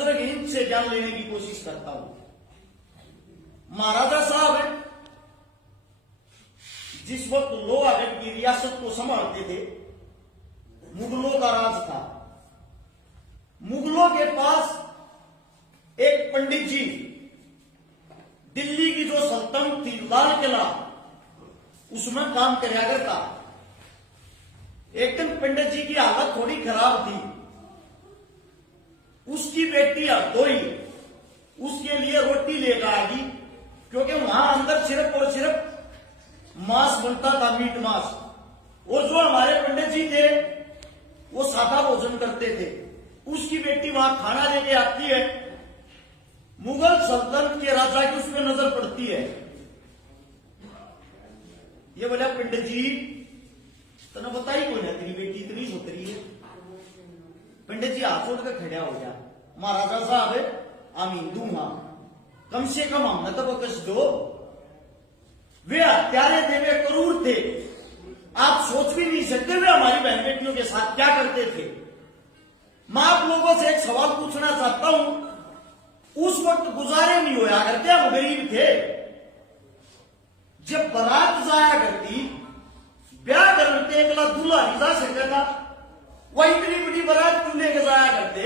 बुजुर्ग इनसे ज्ञान लेने की कोशिश करता हूं। महाराजा साहब जिस वक्त लोहागढ़ की रियासत को संभालते थे, मुगलों का राज था। मुगलों के पास एक पंडित जी, दिल्ली की जो सल्तनत थी लाल किला, उसमें काम कराया करता। एक दिन पंडित जी की हालत थोड़ी खराब थी, उसकी बेटी हरदोई उसके लिए रोटी लेकर आ गई, क्योंकि वहां अंदर सिर्फ और सिर्फ मांस बनता था, मीट मांस। और जो हमारे पंडित जी थे वो सादा भोजन करते थे। उसकी बेटी वहां खाना लेके आती है, मुगल सल्तनत के राजा की उसमें नजर पड़ती है। ये बोला पंडित जी तने बताई कोई ना, तेरी बेटी इतनी सोतरी है। पंडित जी हाथ जोड़ कर खड़ा हो गया, महाराजा साहब हम हिंदू हां, कम से कम हमने तो बकस दो। वे हत्यारे थे, वे क्रूर थे, आप सोच भी नहीं सकते वे हमारी बहन बेटियों के साथ क्या करते थे। मैं आप लोगों से एक सवाल पूछना चाहता हूं, उस वक्त गुजारे नहीं होया करते, हम गरीब थे। जब बारात जाया करती, ब्याह करते, अगला दूल्हा नहीं जा सकेगा, वह इतनी बड़ी बारात क्यों लेके जाया करते।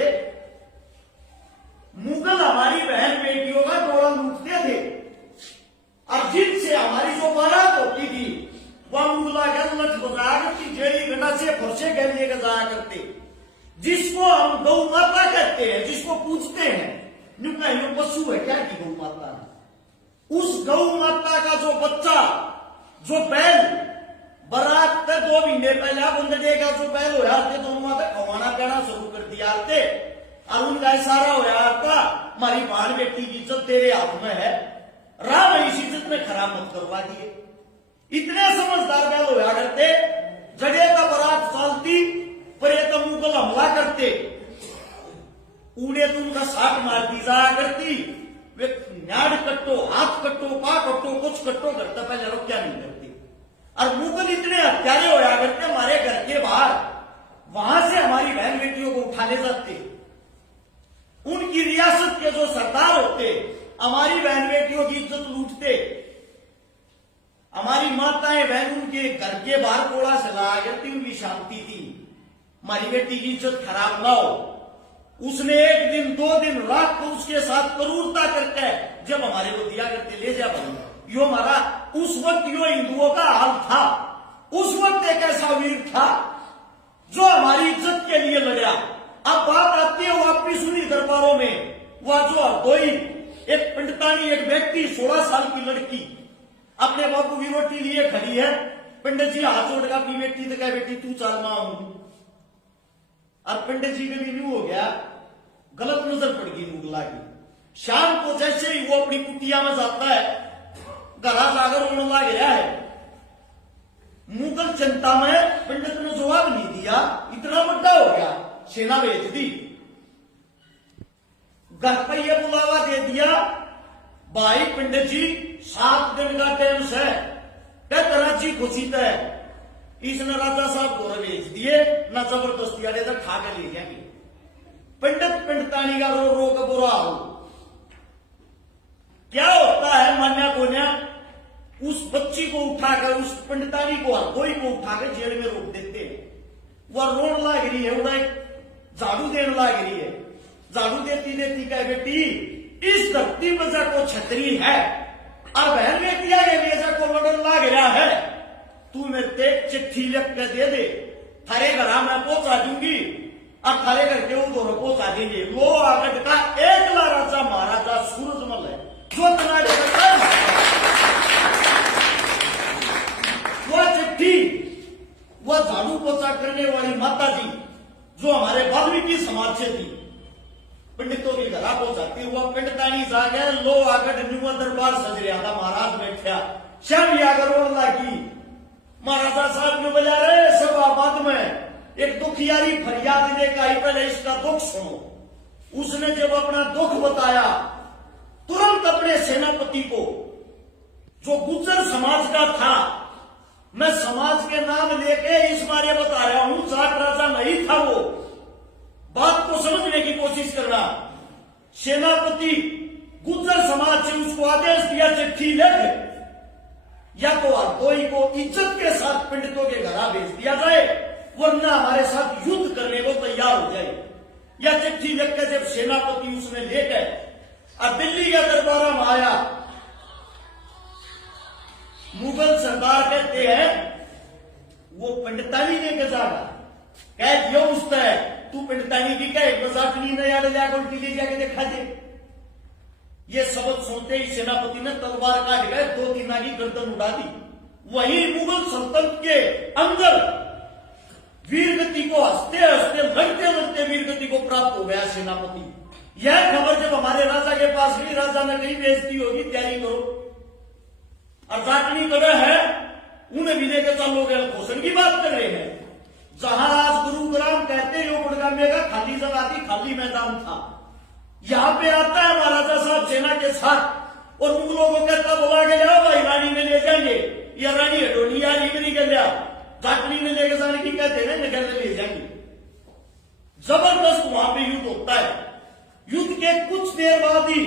मुगल हमारी बहन बेटियों का डोला लूटते थे, और जिनसे हमारी जो बारात होती थी वह मुगला के लठ बजाया करती, जेली घटा से फरसे के लेकर जाया करते। जिसको हम गौ माता कहते हैं, जिसको पूछते हैं, न्यूका पशु है क्या की गौ माता है, उस गौ माता का जो बच्चा, जो बैल बारात के 2 महीने पहले बुंदड़े का जो बैल होया थे, दोनों माता खवाना पीना शुरू कर दिया थे, और उनका इशारा होया था हमारी बहन बेटी की इज्जत तेरे हाथ में है, राम इस इज्जत में खराब मत करवा दिए। इतने समझदार बैल होया करते, जड़े का बारात चालती पर ये तो मुगल हमला करते, उड़े तो उनका साथ मार दी जाया करती। वे नाड़ कट्टो, हाथ कट्टो, पा कट्टो, कुछ कट्टो करता, पहले लोग क्या नहीं करती। और मुगल इतने हत्यारे होया करते हमारे घर के बाहर, वहां से हमारी बहन बेटियों को उठा ले जाते। उनकी रियासत के जो सरदार होते हमारी बहन बेटियों की इज्जत लूटते। हमारी माताएं बहन उनके घर के बाहर कोड़ा से लाया करती, उनकी शांति थी, हमारी बेटी की इज्जत खराब ना हो। उसने 1 दिन 2 दिन रात को उसके साथ क्रूरता करके जब हमारे को दिया करते, ले जा भाई, यो हमारा उस वक्त यो हिंदुओं का हाल था। उस वक्त एक ऐसा वीर था जो हमारी इज्जत के लिए लड़ा। अब बात आती है वापिस उन्हीं दरबारों में, वह जो हरदोई एक पंडितानी, एक व्यक्ति 16 साल की लड़की अपने बापू की रोटी लिए खड़ी है। पंडित जी हाथ जोड़ का अपनी बेटी तो कह, बेटी तू चल मां हूं। और पंडित जी के लिए हो गया, गलत नजर पड़ गई मुगला की। शाम को जैसे ही वो अपनी कुटिया में जाता है, घरा जाकर रोने लग गया है। मुगल जनता में पंडित ने जवाब नहीं दिया, इतना बड़ा हो गया, सेना भेज दी, घर पर यह बुलावा दे दिया, भाई पंडित जी 7 दिन का टाइम से कराची खुशी है। इसने राजा साहब को भेज दिए, ना जबरदस्ती आने तक खा के ले जाएंगे। पंडित पंडितानी का रो रो का बुरा हो। क्या होता है मान्या कोन्या, उस बच्ची को उठाकर, उस पंडितानी को, हरदोई को उठाकर जेल में रोक देते हैं। वह रोन लाग रही है, उड़ा झाड़ू देने लाग रही है, झाड़ू देती देती कह, बेटी इस धरती में को छतरी है, और बहन बेटिया ये बेजा को लड़न लाग रहा है, तू मेरे ते चिट्ठी लिख के दे दे, थारे घर मैं पहुंचा दूंगी, और थारे घर के वो दोनों पहुंचा देंगे। लोहागढ़ का एकला राजा महाराजा सूरजमल है, जो तनाज करता है। वो चिट्ठी, वह झाड़ू पोछा करने वाली माता जी जो हमारे वाल्मीकि समाज से थी, पंडितों की घर पहुंचाती, हुआ पंडितानी जागे, लोहागढ़ न्यू दरबार सज रहा था, महाराज बैठा, श्याम यागर की महाराजा साहब क्यों बजा रहे सभाबाद में, एक दुखियारी फरियाद लेकर आई, पहले इसका दुख सुनो। उसने जब अपना दुख बताया, तुरंत अपने सेनापति को, जो गुज्जर समाज का था, मैं समाज के नाम लेके इस बारे बता रहा हूं, जाट राजा नहीं था वो, बात को समझने की कोशिश करना। सेनापति गुर्जर समाज से उसको आदेश दिया चिट्ठी लिख, या तो हरदोई को इज्जत के साथ पंडितों के घर भेज दिया जाए, वरना हमारे साथ युद्ध करने को तैयार हो जाए। या चिट्ठी लिखकर जब सेनापति उसने लेकर और दिल्ली के दरबार में आया, मुगल सरदार कहते हैं वो पंडितानी लेके जागा, कह दियो उससे तू पंडितानी की कह बजाटनी न याद जाकर उल्टी ले जाके दिखा दे। ये सबक सुनते ही सेनापति ने तलवार काट गए, 2-3 की गर्दन उड़ा दी। वही मुगल सल्तनत के अंदर वीरगति को हंसते हंसते लड़ते लड़ते वीरगति को प्राप्त हो गया सेनापति। यह खबर जब हमारे राजा के पास गई, राजा ने कहीं बेइज्जती होगी, तैयारी करो। और जाटनी कदर है उन्हें भी लेकर चलोगे, घोषण की बात कर रहे हैं। जहां आज गुरुग्राम कहते हैं गुड़गाम का खाली जगह थी, खाली मैदान था, यहां पे आता है महाराजा साहब सेना के साथ और मुगलों को कहता बुला के जाओ भाई, रानी में ले जाएंगे, या रानी हटोनी या नहीं कर लिया, जाटनी में लेके जाने की कहते हैं निकल ले जाएंगे। जबरदस्त वहां पे युद्ध होता है। युद्ध के कुछ देर बाद ही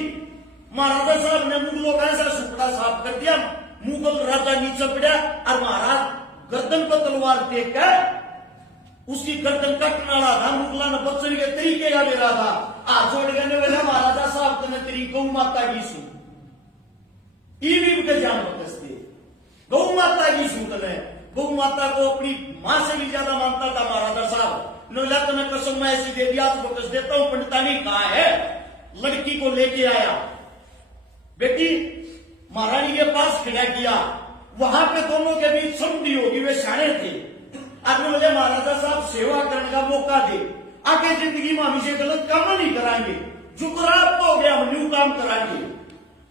महाराजा साहब ने मुगलों का ऐसा सुपड़ा साफ कर दिया, मुगल राजा नीचे पड़ा और महाराज गर्दन पर तलवार टेक कर उसकी गर्दन कटने वाला था। मुगला ने बच्चन के तरीके का मेरा था, हाथ जोड़ गए बोला महाराजा साहब तुमने तेरी गौ माता की सुन, ईवी के जान बकसते गौ माता की सुन, गौ माता को अपनी मां से भी ज्यादा मानता था महाराजा साहब। नोला तो मैं कसम मैं ऐसी दे दिया तो बकस देता हूं, पंडितानी कहा है, लड़की को लेके आया, बेटी महारानी के पास खड़ा किया, वहां पे दोनों के बीच संधि होगी, वे शाणे थे। आगे मुझे महाराजा साहब सेवा करने का मौका दे, आगे जिंदगी में हम इसे गलत काम नहीं कराएंगे, जुकराब तो हो गया हम न्यू काम कराएंगे।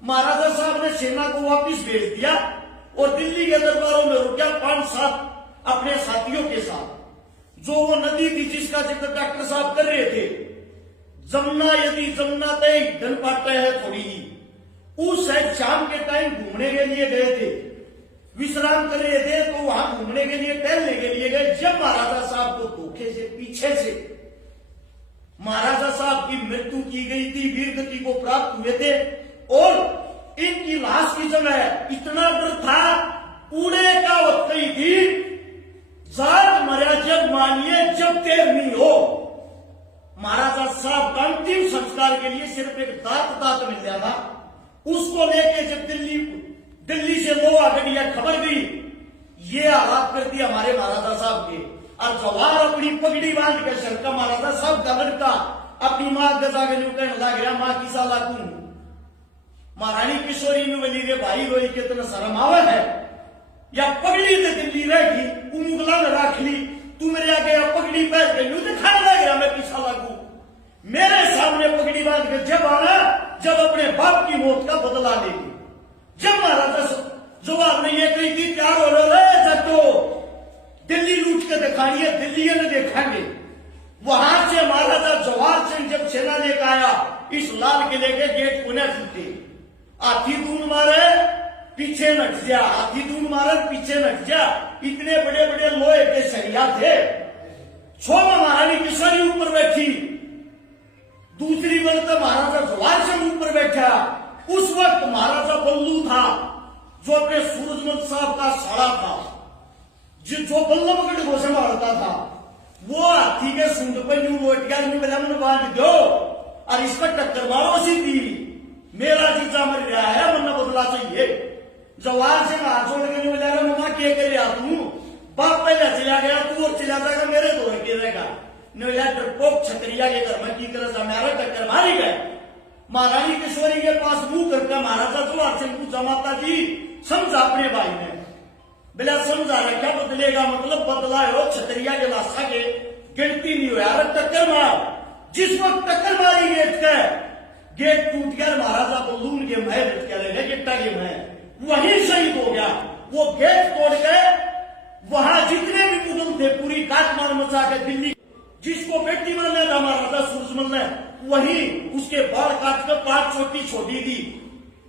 महाराजा साहब ने सेना को वापिस भेज दिया और दिल्ली के दरबारों में रुका 5-7 अपने साथियों के साथ। जो वो नदी थी जिसका जिक्र डॉक्टर साहब कर रहे थे, जमुना यदि जमुना तय धन पाते है थोड़ी ही, उस शाम के टाइम घूमने के लिए गए थे, विश्राम कर रहे थे, तो वहां घूमने के लिए टहलने के लिए गए। जब महाराजा साहब को धोखे से पीछे से महाराजा साहब की मृत्यु की गई थी, वीरगति को प्राप्त हुए थे, और इनकी लाश की जगह इतना डर था, उड़े का वही थी, जात मर्या जब मानिए जब देर नहीं हो। महाराजा साहब का अंतिम संस्कार के लिए सिर्फ एक दात मिल गया था, उसको लेके जब दिल्ली से लोहा गढ़िया खबर गई, ये हालात कर दिया हमारे महाराजा साहब के। और जवाहर अपनी पगड़ी बांध के सर का महाराजा साहब का लड़का अपनी मां गजा के कहने लग गया, मां की साला तू महारानी किशोरी ने बोली रे भाई रोई के तेना शर्म आवे है, या पगड़ी तो दिल्ली रहेगी मुगला ने राख ली, तू मेरे आगे पगड़ी पहन के यूं दिखाने लग गया मैं पीछा लागू, मेरे सामने पगड़ी बांध के जब आना जब अपने बाप की मौत का बदला लेगी। जब महाराजा जवाब ने ये कही थी तैयार हो रहे जट्टो, दिल्ली लूट के दिखानी है, दिल्ली ने देखेंगे। वहां से महाराजा जवाहर सिंह जब सेना लेकर आया, इस लाल किले के गेट को न छूटे, हाथी दून मारे पीछे नट जा, हाथी दून मारे पीछे नट जा, इतने बड़े बड़े लोहे के सरिया थे। छोड़ महारानी किशोरी ऊपर बैठी, दूसरी बल तो महाराजा जवाहर सिंह ऊपर बैठा। उस वक्त महाराजा बल्लू था जो अपने सूरजमल साहब का साड़ा था, जो बल्लभगढ़ को संभालता था, वो हाथी के सूंड पर यूं लोट गया, मैंने बांध दो और इसका टक्कर मारो सीधी, मेरा जीजा मर गया है वरना बदला चाहिए। जवाहर सिंह हाथ छोड़ के बोला मम्मा क्या करे तू, बाप पहले चला गया तू और चला जाएगा मेरे दो के रहेगा, डरपोक छतरिया के घर में की तरह मेरा टक्कर मारी गए। महारानी किशोरी के पास मुंह करके महाराजा जवाहर सिंह पूछा, माता जी समझा अपने भाई ने, बिला समझा रखा बदलेगा मतलब बदला हो, छतरिया के लाशा के गिनती नहीं हुआ, टक्कर मार। जिस वक्त टक्कर मारी गेट टूट गया, महाराजा बल्लून के महल गिट्टा के महल वहीं शहीद हो गया। वो गेट तोड़ के वहां जितने भी मुगल थे पूरी काटमार मचा के दिल्ली, जिसको बेटी बनने था महाराजा सूरजमल ने, वही उसके बाल काट कर 5 चोटी छोड़ी थी।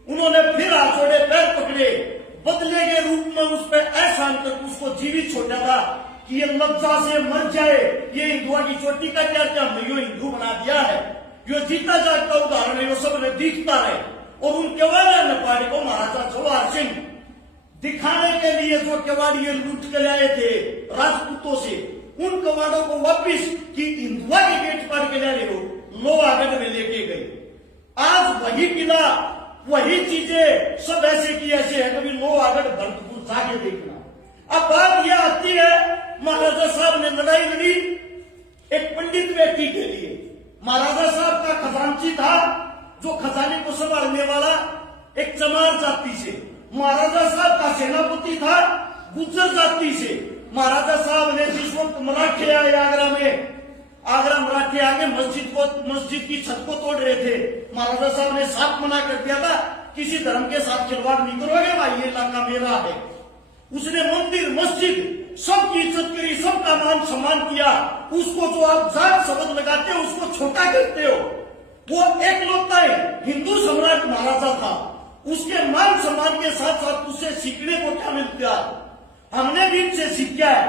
उन्होंने फिर हाथ छोड़े पैर पकड़े, बदले के रूप में उस पर एहसान करके उसको जीवित छोड़ा था कि ये लज्जा से मर जाए, ये हिंदुआ की चोटी का क्या क्या हमने हिंदू बना दिया है। यो जीता जागता उदाहरण है, वो सब ने दिखता रहे। और उन केवाड़िया नेपाड़ी को महाराजा जोरावर सिंह दिखाने के लिए जो केवाड़िए लूट के लाए थे राजपूतों से, उन कवाड़ों को वापिस की इंदुआ के गेट पर के लाए हो लोहागढ़ में लेके गए। आज वही किला, वही चीजें सब ऐसे की ऐसे है, कभी लोहागढ़ भरतपुर जाके देखना। अब बात यह आती है, महाराजा साहब ने लड़ाई लड़ी एक पंडित व्यक्ति के लिए। महाराजा साहब का खजांची था, जो खजाने को संभालने वाला एक चमार जाति से। महाराजा साहब का सेनापति था गुज्जर जाति से। महाराजा साहब ने जिस वक्त मराठे आए आगरा में, आगरा मराठे आगे मस्जिद की छत को तोड़ रहे थे, महाराजा साहब ने साफ मना कर दिया था, किसी धर्म के साथ खिलवाड़ नहीं करोगे भाई, ये इलाका मेरा है। उसने मंदिर मस्जिद सबकी इज्जत करी, सबका मान सम्मान किया। उसको जो आप जात शब्द लगाते हो उसको छोटा करते हो। वो एकलौता हिंदू सम्राट महाराजा था, उसके मान सम्मान के साथ साथ उससे सीखने को क्या मिलता है, हमने भी इनसे सीखा है।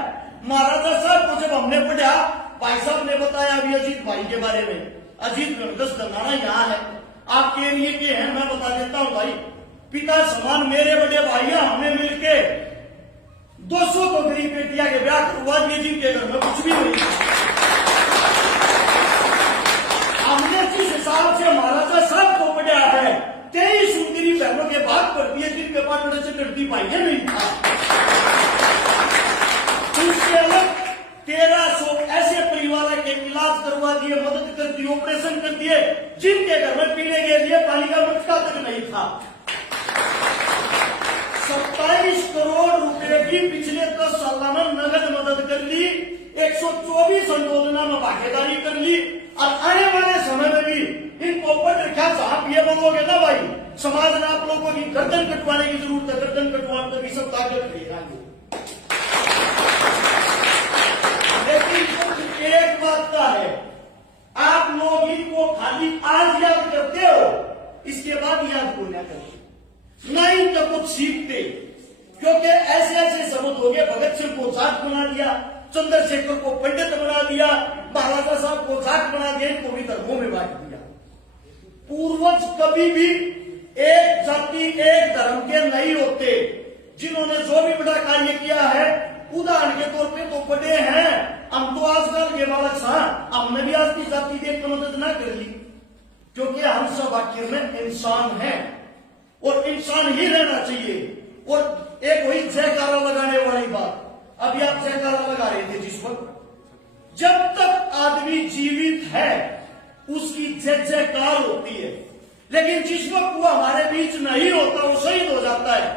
महाराजा साहब को जब हमने पढ़ा, भाई साहब ने बताया अभी अजीत भाई के बारे में, अजीत गणगस दंगाना यहाँ है, आपके एरिए के हैं, मैं बता देता हूँ भाई। पिता समान मेरे बड़े भाई, हमने मिलके 200 तो गरीब बेटिया के ब्याह करवा दिए जिनके घर में कुछ भी नहीं। हमने जिस हिसाब से महाराजा साहब को पढ़ा है, 23 सुंदरी बहनों के बात कर दिए जिनके पास बड़े से लड़की भाई नहीं था। उसके अलग 1300 ऐसे परिवार के इलाज करवा दिए, मदद कर दी, ऑपरेशन कर दिए, जिनके घर में पीने के लिए पानी का मटका तक नहीं था। 27 करोड़ रुपए की पिछले 10 साल में नगद मदद कर ली, 124 अनुमोदना में भागीदारी कर ली। और आने वाले समय में भी इनको पढ़ रखा, आप ये बोलोगे ना भाई समाज ने आप लोगों की गर्दन कटवाने की जरूरत है, गर्दन कटवाने तक सब ताकत रहेगा। लेकिन एक बात का है, आप लोग इनको खाली आज याद करते हो, इसके बाद याद को ना करते, नहीं तो कुछ सीखते। क्योंकि ऐसे ऐसे शब्द हो गए, भगत सिंह को जाट बना दिया, चंद्रशेखर को पंडित बना दिया, महाराजा साहब को जाट बना दिया, इनको भी धर्मों में बांट दिया। पूर्वज कभी भी एक जाति एक धर्म के नहीं होते। जिन्होंने जो भी बड़ा कार्य किया है, उदाहरण के तौर पे तो बड़े हैं, हम तो आजकल के बालक साहब, हमने भी आज की जाति देख कर मदद ना कर ली, क्योंकि हम सब आखिर में इंसान हैं और इंसान ही रहना चाहिए। और एक वही जयकारा लगाने वाली बात, अभी आप जयकारा लगा रहे थे जिस वक्त, जब तक आदमी जीवित है उसकी जय जयकार होती है, लेकिन जिस वक्त वो हमारे बीच नहीं होता, वो शहीद हो जाता है,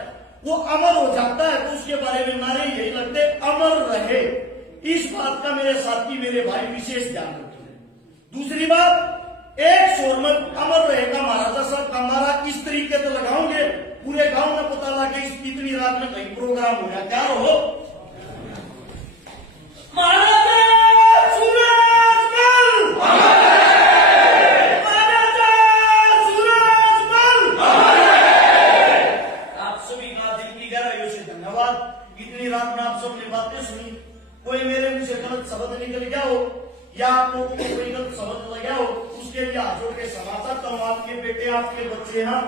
वो अमर हो जाता है, तो उसके बारे में नारे यही लगते, अमर रहे। इस बात का मेरे साथी मेरे भाई विशेष ध्यान रखें। दूसरी बात, एक शोर में अमर रहेगा महाराजा साहब का नारा इस तरीके से लगाओगे, पूरे गांव में पता लगे इतनी रात में कहीं प्रोग्राम हो रहा, क्या हो महाराजा सूरजमल, महाराजा सूरजमल। आप सभी का दिल की गहराइयों से धन्यवाद। इतनी रात में आप सबने बातें सुनी, कोई मेरे मुंह से गलत शब्द निकल गया हो या आप लोगों को कोई गलत शब्द लग गया हो, उसके लिए हाथ जोड़ के क्षमा चाहता हूँ। आपके बेटे आपके बच्चे हैं,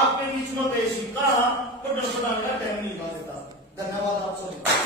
आपके बीच में तो सीखा तो डर का टाइम नहीं लगा देता। धन्यवाद आप सब।